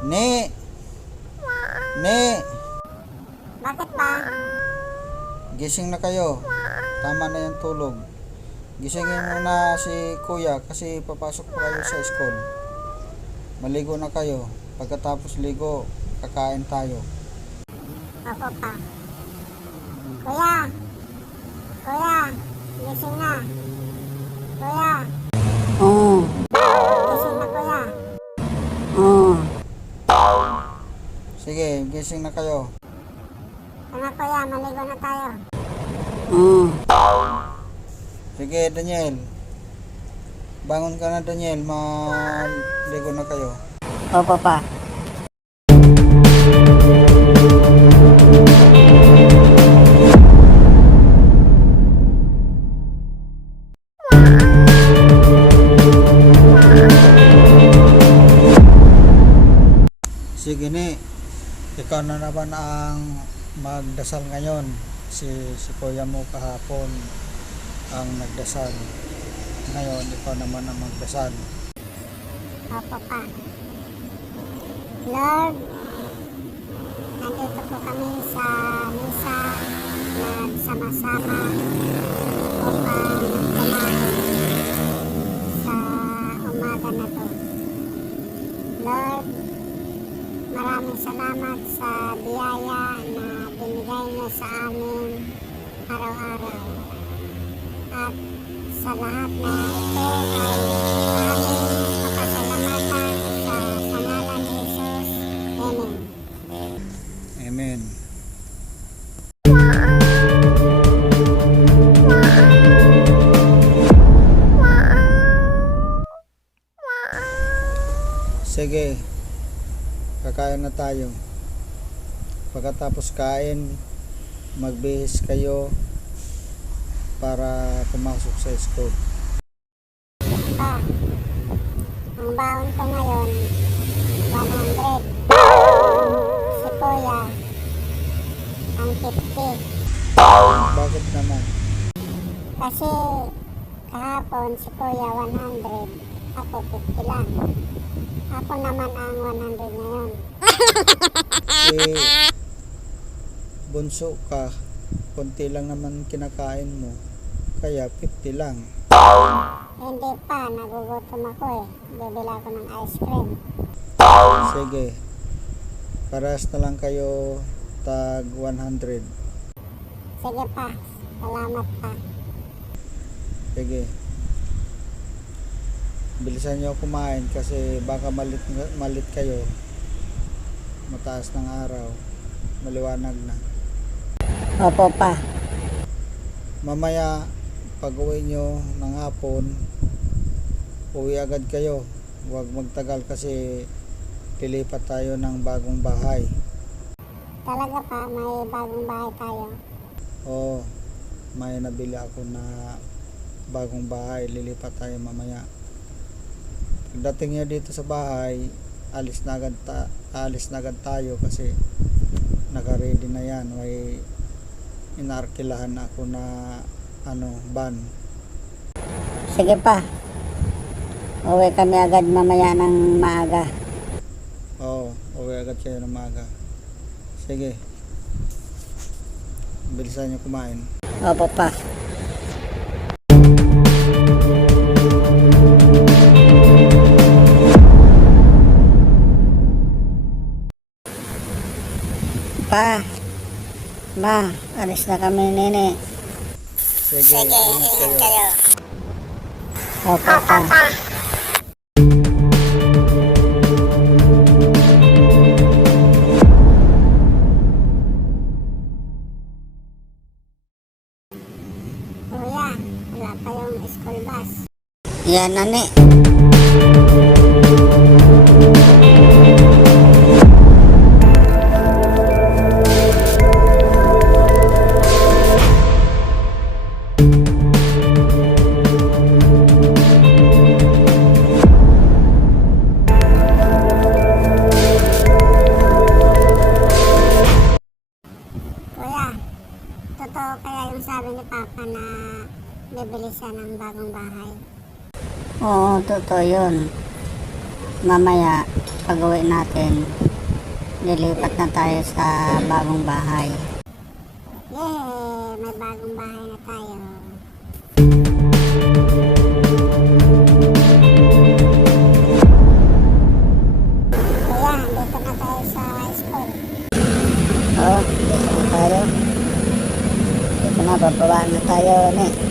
Ni! Ni! Bakit ba? Gising na kayo. Tama na yung tulog. Gisingin mo na si kuya kasi papasok pa kayo sa school. Maligo na kayo. Pagkatapos ligo, kakain tayo. Opo pa. Kuya! Kuya! Gising na. Sige, gising na kayo. Ano kuya, maligo na tayo. Oo. Sige, Daniel. Bangon ka na, Daniel. Maligo na kayo. Opo pa. Sige ni, ikaw na naman ang magdasal ngayon. Si, si kuya mo kahapon ang nagdasal. Ngayon, ikaw naman ang magdasal. Opo pa. Lord, nandito po kami sa misa nagsama-sama upang kumain sa umaga na to. Lord, maraming salamat sa biyaya na binigay niyo sa amin araw-araw. At sa lahat na ito ay aming papasalamatan sa pangalan ni Jesus. Amen. Amen. Sige, kakain na tayo. Pagkatapos kain, magbihis kayo para pumasok sa school. Pa, ang baon ko ngayon, 100. Si Kuya, ang 50. Bakit naman? Kasi kahapon si Kuya 100, ako 50 lang. Ako naman ang 100 ngayon. Eh, bunso ka, konti lang naman kinakain mo. Kaya 50 lang. Hindi pa, nagugutom ako eh. Bibila ako ng ice cream. Sige. Paras na lang kayo tag 100. Sige pa, salamat pa. Sige. Bilisan nyo kumain kasi baka malit, malit kayo. Mataas ng araw. Maliwanag na. Opo pa. Mamaya, pag uwi nyo ng hapon, uwi agad kayo. Huwag magtagal kasi lilipat tayo ng bagong bahay. Talaga pa, may bagong bahay tayo. Oo, may nabili ako na bagong bahay. Lilipat tayo mamaya. Pagdating niya dito sa bahay, alis na agad, ta- alis na agad tayo kasi naka-ready na yan. May inarkilahan ako na ano, van. Sige pa. Uwi kami agad mamaya ng maaga. Oo, uwi agad kayo ng maga. Sige. Bilisan niyo kumain. Opo pa. Pa. Ma, alis na kami nini. Sige, ingat kayo. Opo pa yung school bus. Yan na ni. Kuya, totoo kaya yung sabi ni Papa na bibili siya ng bagong bahay? Oo, totoo yun. mamaya pag uwi natin, lilipat na tayo sa bagong bahay. Yay! May bagong bahay na tayo. んの対応をね。